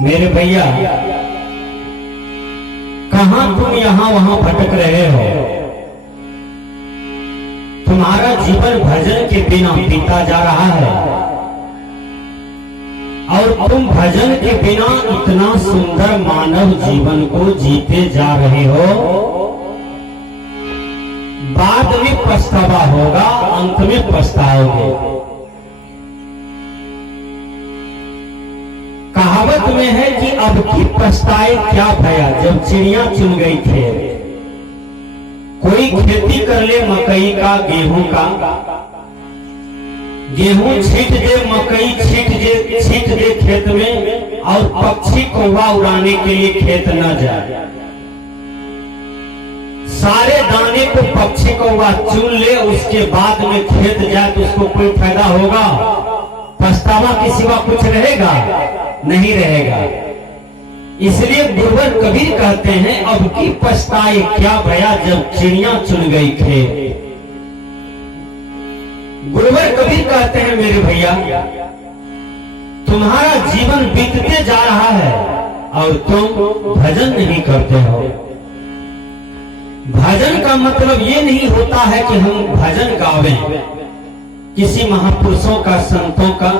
मेरे भैया, कहां तुम यहां वहां भटक रहे हो। तुम्हारा जीवन भजन के बिना बीता जा रहा है और तुम भजन के बिना इतना सुंदर मानव जीवन को जीते जा रहे हो। बाद में पछतावा होगा, अंत में पछताओगे। कहावत में है कि अब की पछताए क्या भया जब चिड़िया चुन गई खेत। कोई खेती कर ले मकई का, गेहूं का, गेहूं छींट दे, मकई छींट दे खेत में, और पक्षी कौवा उड़ाने के लिए खेत न जाए। सारे दाने को पक्षी कौवा चुन ले, उसके बाद में खेत जाए तो उसको कोई फायदा होगा? पछतावा के सिवा कुछ रहेगा? नहीं रहेगा। इसलिए गुरुवर कबीर कहते हैं, अब की पछताए क्या भया जब चिड़िया चुन गई खेत। गुरुवर कबीर कहते हैं, मेरे भैया, तुम्हारा जीवन बीतते जा रहा है और तुम भजन नहीं करते हो। भजन का मतलब ये नहीं होता है कि हम भजन गावें, किसी महापुरुषों का, संतों का,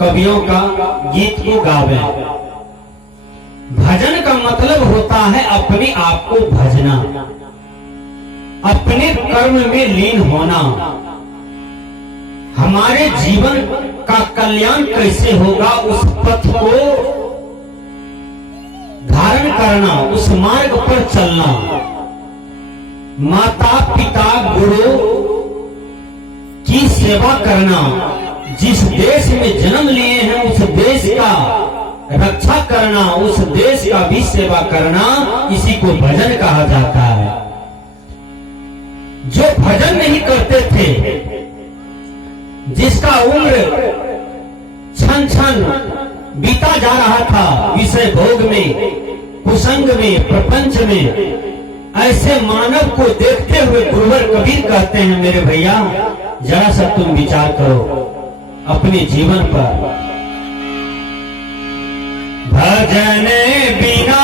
कवियों का गीत को गावें। भजन का मतलब होता है अपने आप को भजना, अपने कर्म में लीन होना। हमारे जीवन का कल्याण कैसे होगा, उस पथ को धारण करना, उस मार्ग पर चलना। माता पिता गुरु की सेवा करना, जिस देश में जन्म लिए हैं उस देश का रक्षा करना, उस देश का भी सेवा करना, इसी को भजन कहा जाता है। जो भजन नहीं करते थे, जिसका उम्र क्षण क्षण बीता जा रहा था विषय भोग में, कुसंग में, प्रपंच में, ऐसे मानव को देखते हुए गुरुवर कबीर कहते हैं, मेरे भैया, जरा सा तुम विचार करो अपने जीवन पर। भजन बिना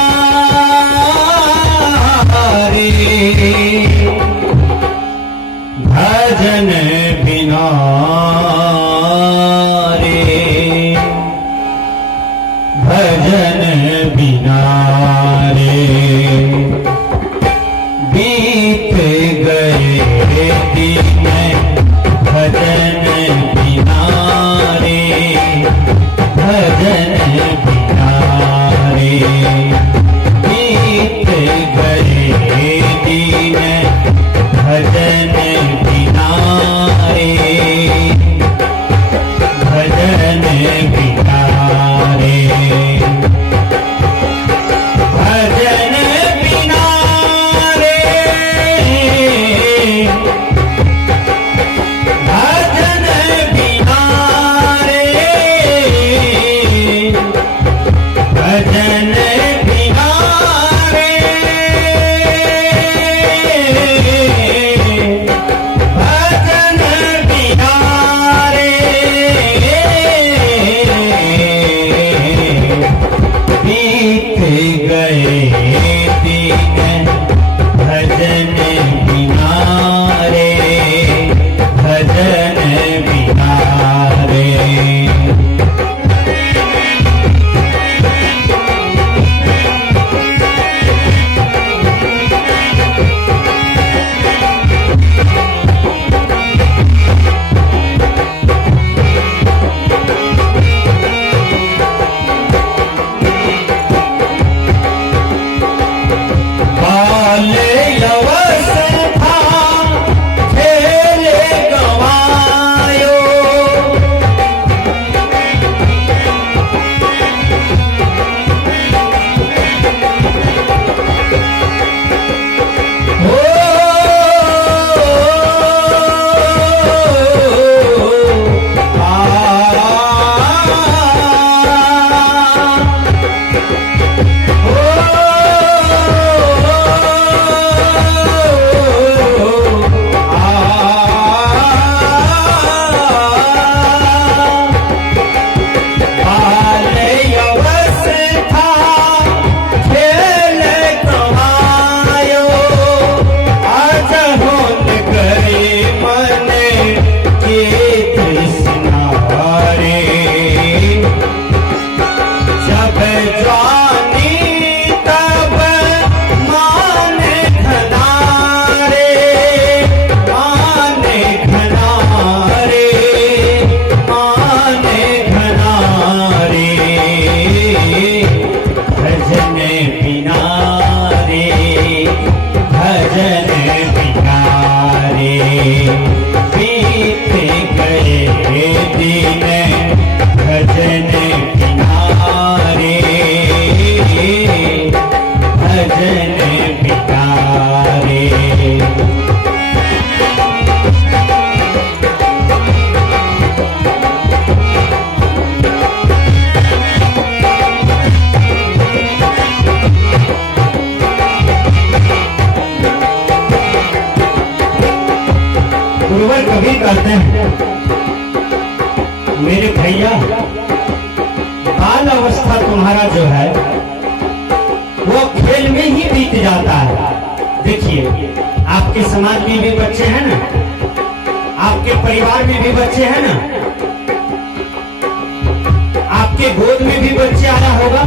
रे, भजन बिना रे, भजन बिना रे, बीत गए दिन भजन बिना रे, भजन बिना रे, बीत गए दिन भजन बिना रे, भजन बिना रे, भजन बिना रे, भजन बिना रे, मेरे भैया, बाल अवस्था तुम्हारा जो है वो खेल में ही बीत जाता है। देखिए, आपके समाज में भी बच्चे हैं ना, आपके परिवार में भी बच्चे हैं ना, आपके गोद में भी बच्चे आया होगा,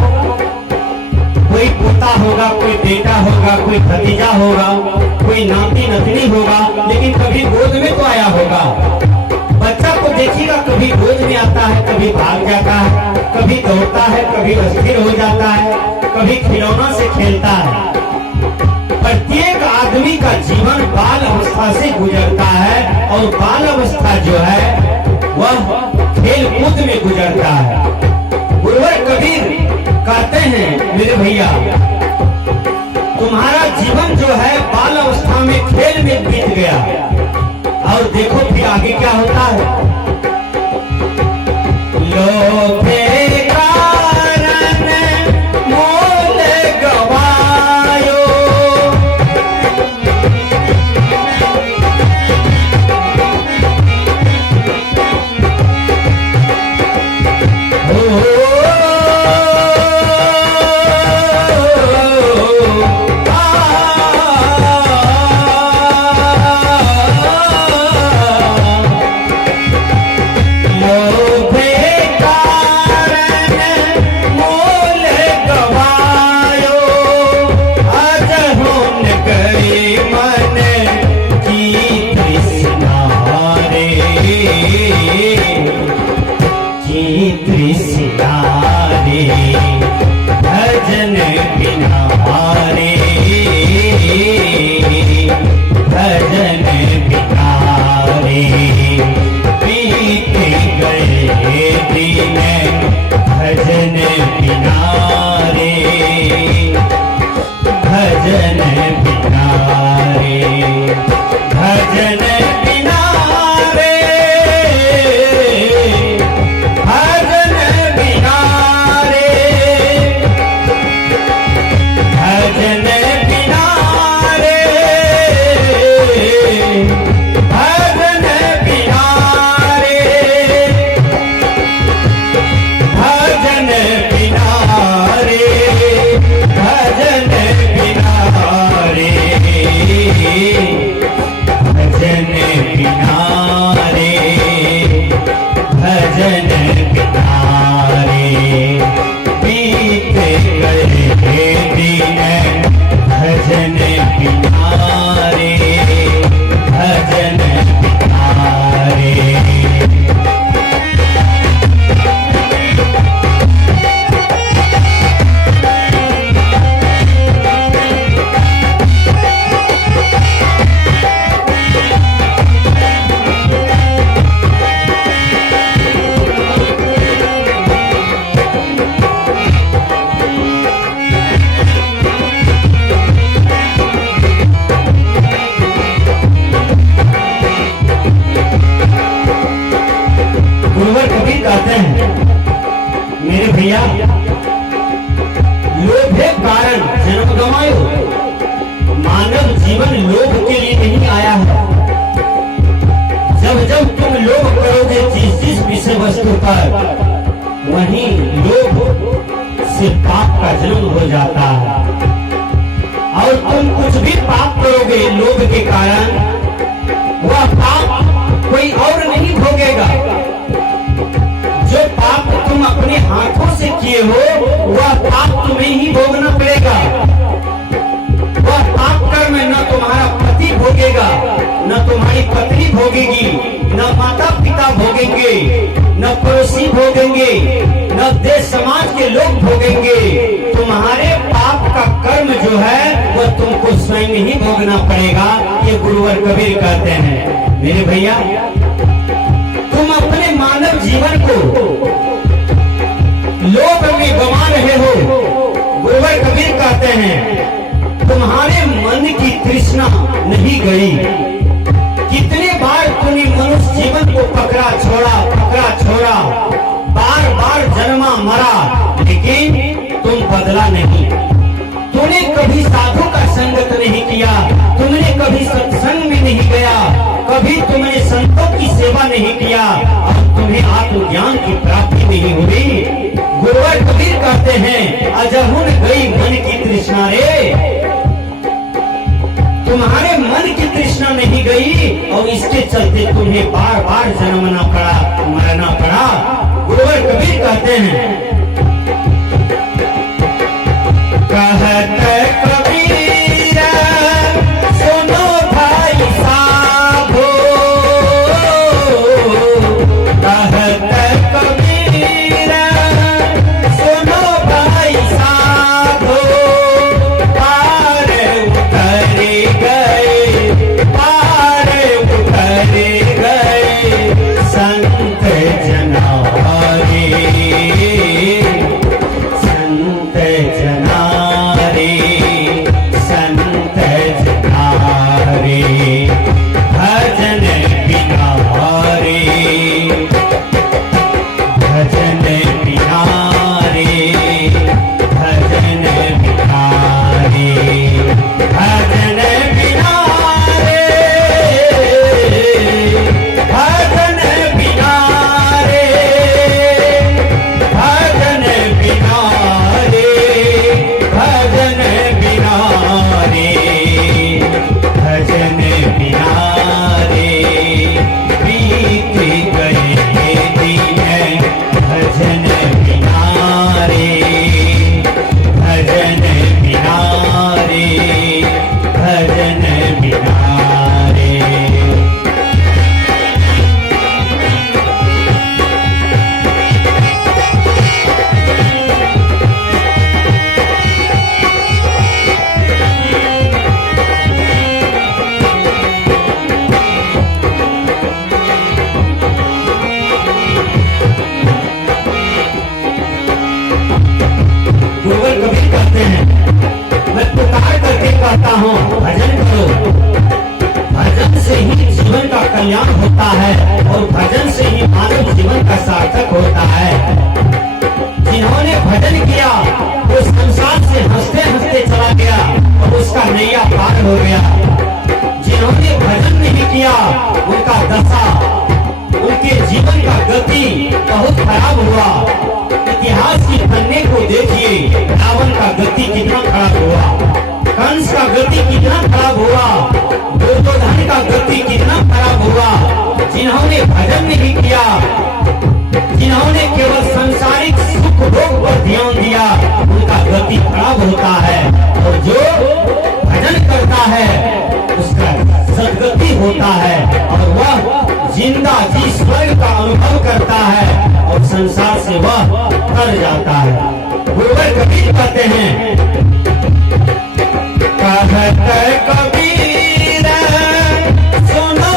कोई पोता होगा, कोई बेटा होगा, कोई भतीजा होगा, कोई नाती नतनी होगा, लेकिन कभी गोद में तो आया होगा। बच्चा को देखिएगा, कभी गोद में आता है, कभी भाग जाता है, कभी दौड़ता है, कभी अस्थिर हो जाता है, कभी खिलौना से खेलता है। प्रत्येक आदमी का जीवन बाल अवस्था से गुजरता है और बाल अवस्था जो है वह खेल कूद में गुजरता है। गुरुवर कबीर कहते हैं, मेरे भैया, तुम्हारा जीवन जो है बाल अवस्था में खेल में बीत गया, और देखो फिर आगे क्या होता है। लोभे कारण मोल गवायो, भजन बिना रे, भजन बिना रे, बीत गए दिन भजन बिना रे, भजन बिना रे, भजन बिना रे, भजन बिना भजन बिना रे, बीत गए दिन भजन बिना रे, भजन बिना रे। मेरे भैया, लोभे कारण जन्म गंवायो। मानव जीवन लोभ के लिए नहीं आया है। जब जब तुम लोभ करोगे जिस विषय वस्तु पर, वहीं लोभ से पाप का जन्म हो जाता है। और तुम कुछ भी पाप करोगे लोभ के कारण, वह पाप कोई और नहीं भोगेगा। जो पाप तुम अपने हाथों से किए हो, वह पाप तुम्हें ही भोगना पड़ेगा। वह पाप कर्म न तुम्हारा पति भोगेगा, न तुम्हारी पत्नी भोगेगी, न माता पिता भोगेंगे, न पड़ोसी भोगेंगे, न देश समाज के लोग भोगेंगे। तुम्हारे पाप का कर्म जो है वह तुमको स्वयं ही भोगना पड़ेगा। ये गुरुवर कबीर कहते हैं। मेरे भैया, तुम अपने मानव जीवन को लोभ में गंवा रहे हो। गुरुवर कबीर कहते हैं, तुम्हारे मन की तृष्णा नहीं गई। कितने बार तुमने मनुष्य जीवन को पकड़ा छोड़ा, बार बार जन्मा मरा, लेकिन तुम बदला नहीं। तूने कभी साधु का संगत नहीं किया, तुमने कभी सत्संग में नहीं गया, कभी तुमने संतों की सेवा नहीं किया, और तुम्हें आत्मज्ञान की प्राप्ति नहीं हुई। गुरुवर कबीर कहते हैं अजहुन गई मन की तृष्णा रे, तुम्हारे मन की तृष्णा नहीं गई और इसके चलते तुम्हें बार बार जन्मना पड़ा, मरना पड़ा। गुरुवर कबीर कहते हैं कहते कबीर सुनो भाई साधो, कहते कबीर सुनो भाई साधो, पार उतर गए, पार उतर गए संत जना रे, संत जना रे, संत जना रे, भजन बिना रे, भजन बिना रे, भजन बिना रे, भजन बिना रे, भजन बिना रे, भजन बिना रे, भजन बिना रे, भजन बिना रे, बीत गए दिन भजन बिना रे, भजन बिना रे, भजन बिना रे। गुरुवर कबीर कहते हैं मैं पुकार करके कहता हूँ भजन करो, भजन से ही जीवन का कल्याण होता है और भजन से ही मानव जीवन का सार्थक होता है। जिन्होंने भजन किया वो संसार से हंसते हंसते चला गया और उसका नैया पार हो गया। जिन्होंने भजन नहीं किया उनका दशा, उनके जीवन का गति बहुत खराब हुआ। इतिहास के पन्ने को देखिए, रावण का गति कितना खराब हुआ, कंस का गति कितना खराब हुआ, दुर्योधन का गति कितना खराब हुआ। जिन्होंने भजन नहीं किया, जिन्होंने केवल सांसारिक सुख भोग पर ध्यान दिया, उनका गति खराब होता है। और जो भजन करता है उसका सदगति होता है और वह जिंदा जी स्वर्ग का अनुभव करता है और संसार से वह तर जाता है। गुरुवर कबीर कहते हैं कहते कबीर सुनो